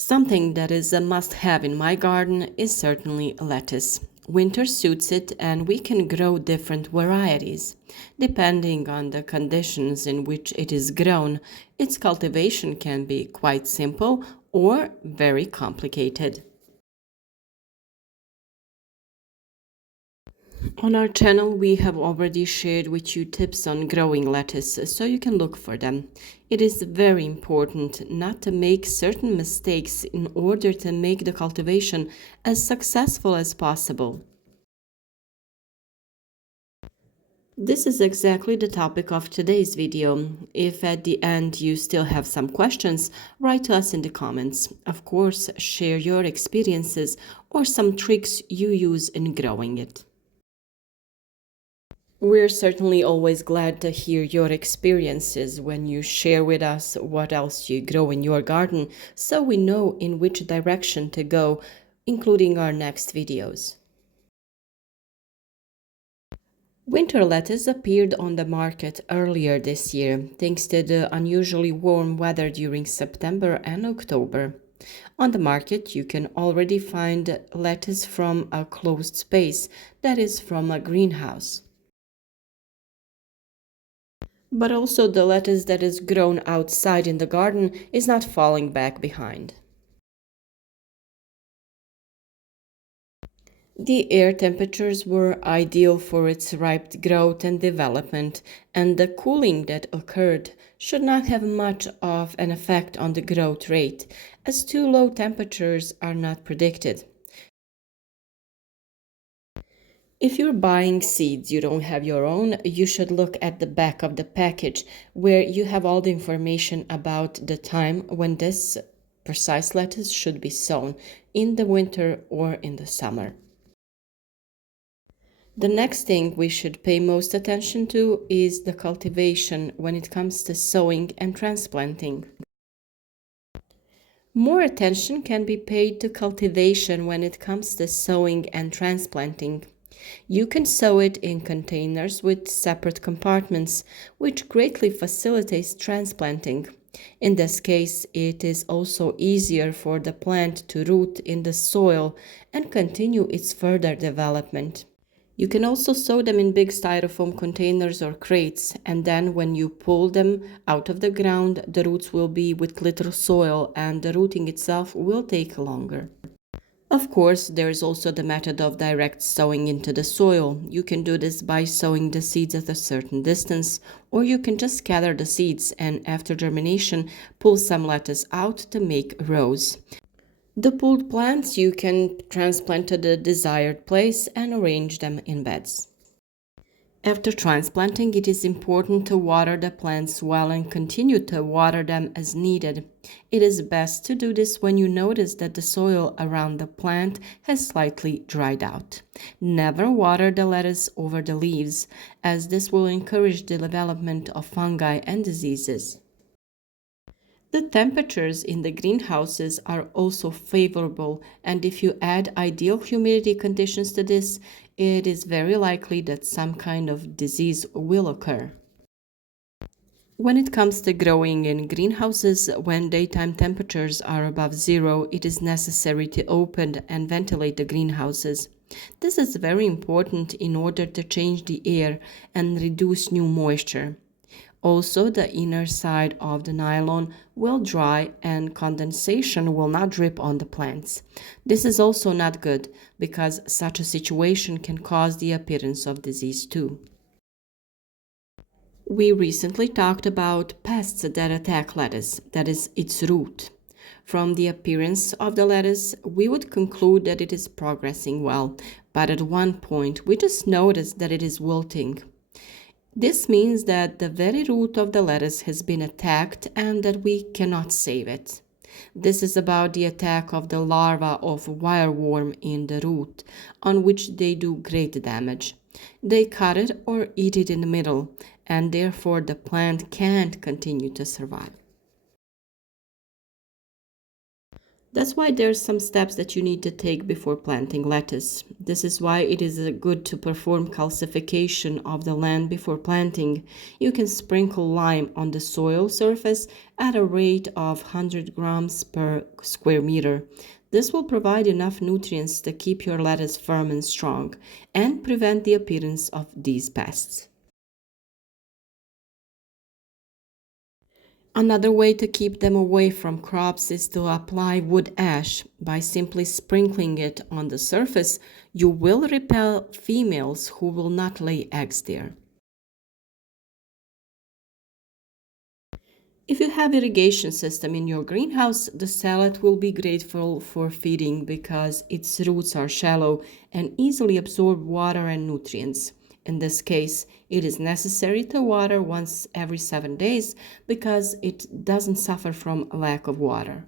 Something that is a must-have in my garden is certainly lettuce. Winter suits it, and we can grow different varieties. Depending on the conditions in which it is grown, its cultivation can be quite simple or very complicated. On our channel, we have already shared with you tips on growing lettuce, so you can look for them. It is very important not to make certain mistakes in order to make the cultivation as successful as possible. This is exactly the topic of today's video. If at the end you still have some questions, write to us in the comments. Of course, share your experiences or some tricks you use in growing it. We're certainly always glad to hear your experiences when you share with us what else you grow in your garden so we know in which direction to go, including our next videos. Winter lettuce appeared on the market earlier this year thanks to the unusually warm weather during September and October. On the market, you can already find lettuce from a closed space, that is, from a greenhouse. But also the lettuce that is grown outside in the garden is not falling back behind. The air temperatures were ideal for its ripe growth and development, and the cooling that occurred should not have much of an effect on the growth rate, as too low temperatures are not predicted. If you're buying seeds you don't have your own, you should look at the back of the package where you have all the information about the time when this precise lettuce should be sown, in the winter or in the summer. The next thing we should pay most attention to is the cultivation when it comes to sowing and transplanting. More attention can be paid to cultivation when it comes to sowing and transplanting. You can sow it in containers with separate compartments, which greatly facilitates transplanting. In this case, it is also easier for the plant to root in the soil and continue its further development. You can also sow them in big styrofoam containers or crates, and then when you pull them out of the ground, the roots will be with little soil and the rooting itself will take longer. Of course, there is also the method of direct sowing into the soil. You can do this by sowing the seeds at a certain distance, or you can just scatter the seeds and after germination, pull some lettuce out to make rows. The pulled plants you can transplant to the desired place and arrange them in beds. After transplanting, it is important to water the plants well and continue to water them as needed. It is best to do this when you notice that the soil around the plant has slightly dried out. Never water the lettuce over the leaves, as this will encourage the development of fungi and diseases. The temperatures in the greenhouses are also favorable, and if you add ideal humidity conditions to this, it is very likely that some kind of disease will occur. When it comes to growing in greenhouses, when daytime temperatures are above zero, it is necessary to open and ventilate the greenhouses. This is very important in order to change the air and reduce new moisture. Also, the inner side of the nylon will dry and condensation will not drip on the plants. This is also not good because such a situation can cause the appearance of disease too. We recently talked about pests that attack lettuce, that is, its root. From the appearance of the lettuce, we would conclude that it is progressing well, but at one point we just noticed that it is wilting. This means that the very root of the lettuce has been attacked and that we cannot save it. This is about the attack of the larva of wireworm in the root, on which they do great damage. They cut it or eat it in the middle, and therefore the plant can't continue to survive. That's why there's some steps that you need to take before planting lettuce. This is why it is good to perform calcification of the land before planting. You can sprinkle lime on the soil surface at a rate of 100 grams per square meter. This will provide enough nutrients to keep your lettuce firm and strong and prevent the appearance of these pests. Another way to keep them away from crops is to apply wood ash. By simply sprinkling it on the surface, you will repel females who will not lay eggs there. If you have irrigation system in your greenhouse, the salad will be grateful for feeding because its roots are shallow and easily absorb water and nutrients. In this case, it is necessary to water once every 7 days because it doesn't suffer from a lack of water.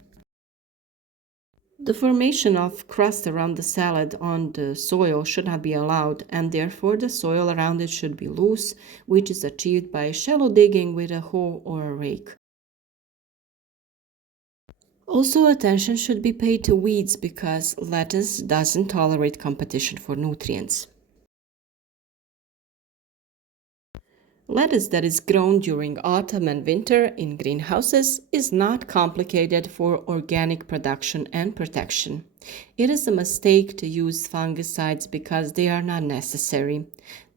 The formation of crust around the salad on the soil should not be allowed, and therefore the soil around it should be loose, which is achieved by shallow digging with a hoe or a rake. Also, attention should be paid to weeds because lettuce doesn't tolerate competition for nutrients. Lettuce that is grown during autumn and winter in greenhouses is not complicated for organic production and protection. It is a mistake to use fungicides because they are not necessary.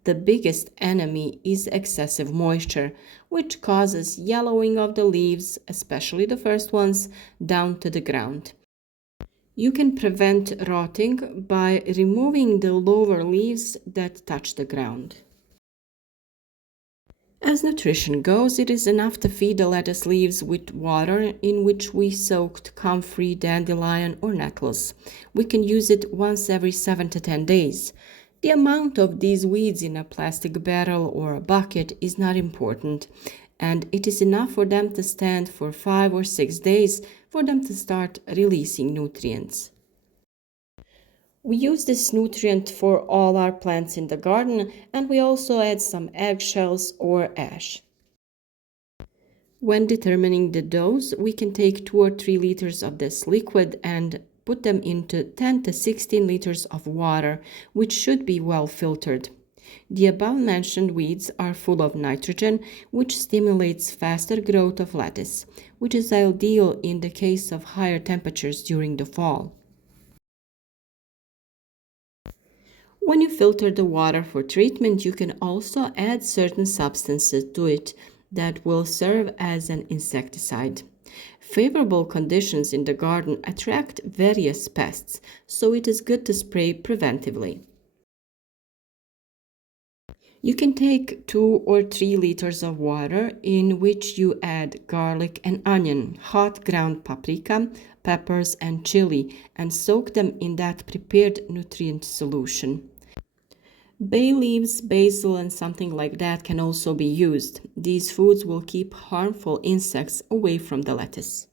The biggest enemy is excessive moisture, which causes yellowing of the leaves, especially the first ones, down to the ground. You can prevent rotting by removing the lower leaves that touch the ground. As nutrition goes, it is enough to feed the lettuce leaves with water in which we soaked comfrey, dandelion, or nettles. We can use it once every 7 to 10 days. The amount of these weeds in a plastic barrel or a bucket is not important, and it is enough for them to stand for 5 or 6 days for them to start releasing nutrients. We use this nutrient for all our plants in the garden, and we also add some eggshells or ash. When determining the dose, we can take 2 or 3 liters of this liquid and put them into 10 to 16 liters of water, which should be well filtered. The above-mentioned weeds are full of nitrogen, which stimulates faster growth of lettuce, which is ideal in the case of higher temperatures during the fall. When you filter the water for treatment, you can also add certain substances to it that will serve as an insecticide. Favorable conditions in the garden attract various pests, so it is good to spray preventively. You can take 2 or 3 liters of water in which you add garlic and onion, hot ground paprika, peppers, and chili, and soak them in that prepared nutrient solution. Bay leaves, basil, and something like that can also be used. These foods will keep harmful insects away from the lettuce.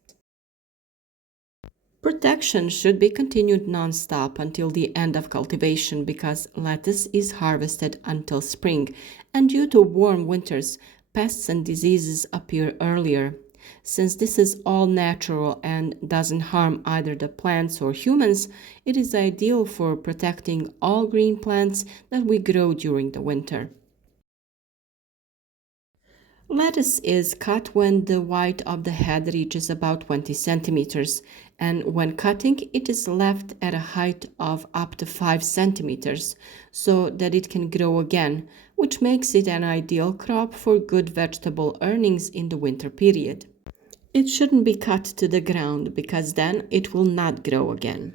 Protection should be continued non-stop until the end of cultivation because lettuce is harvested until spring, and due to warm winters, pests and diseases appear earlier. Since this is all natural and doesn't harm either the plants or humans, it is ideal for protecting all green plants that we grow during the winter. Lettuce is cut when the white of the head reaches about 20 centimeters, and when cutting, it is left at a height of up to 5 centimeters so that it can grow again, which makes it an ideal crop for good vegetable earnings in the winter period. It shouldn't be cut to the ground because then it will not grow again.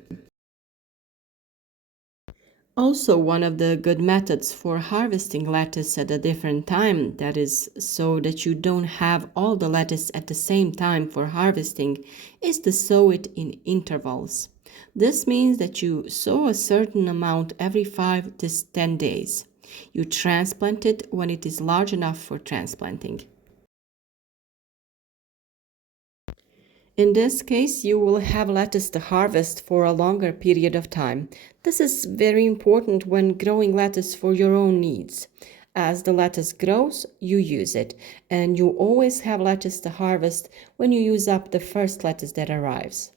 Also, one of the good methods for harvesting lettuce at a different time, that is, so that you don't have all the lettuce at the same time for harvesting, is to sow it in intervals. This means that you sow a certain amount every 5 to 10 days. You transplant it when it is large enough for transplanting. In this case, you will have lettuce to harvest for a longer period of time. This is very important when growing lettuce for your own needs. As the lettuce grows, you use it, and you always have lettuce to harvest when you use up the first lettuce that arrives.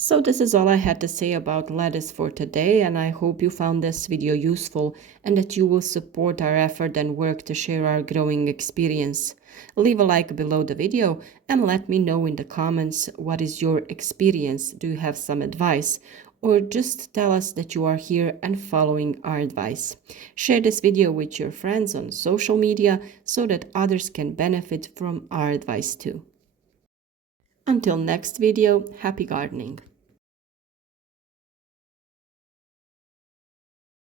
So this is all I had to say about lettuce for today, and I hope you found this video useful and that you will support our effort and work to share our growing experience. Leave a like below the video and let me know in the comments what is your experience. Do you have some advice? Or just tell us that you are here and following our advice. Share this video with your friends on social media so that others can benefit from our advice too. Until next video, happy gardening!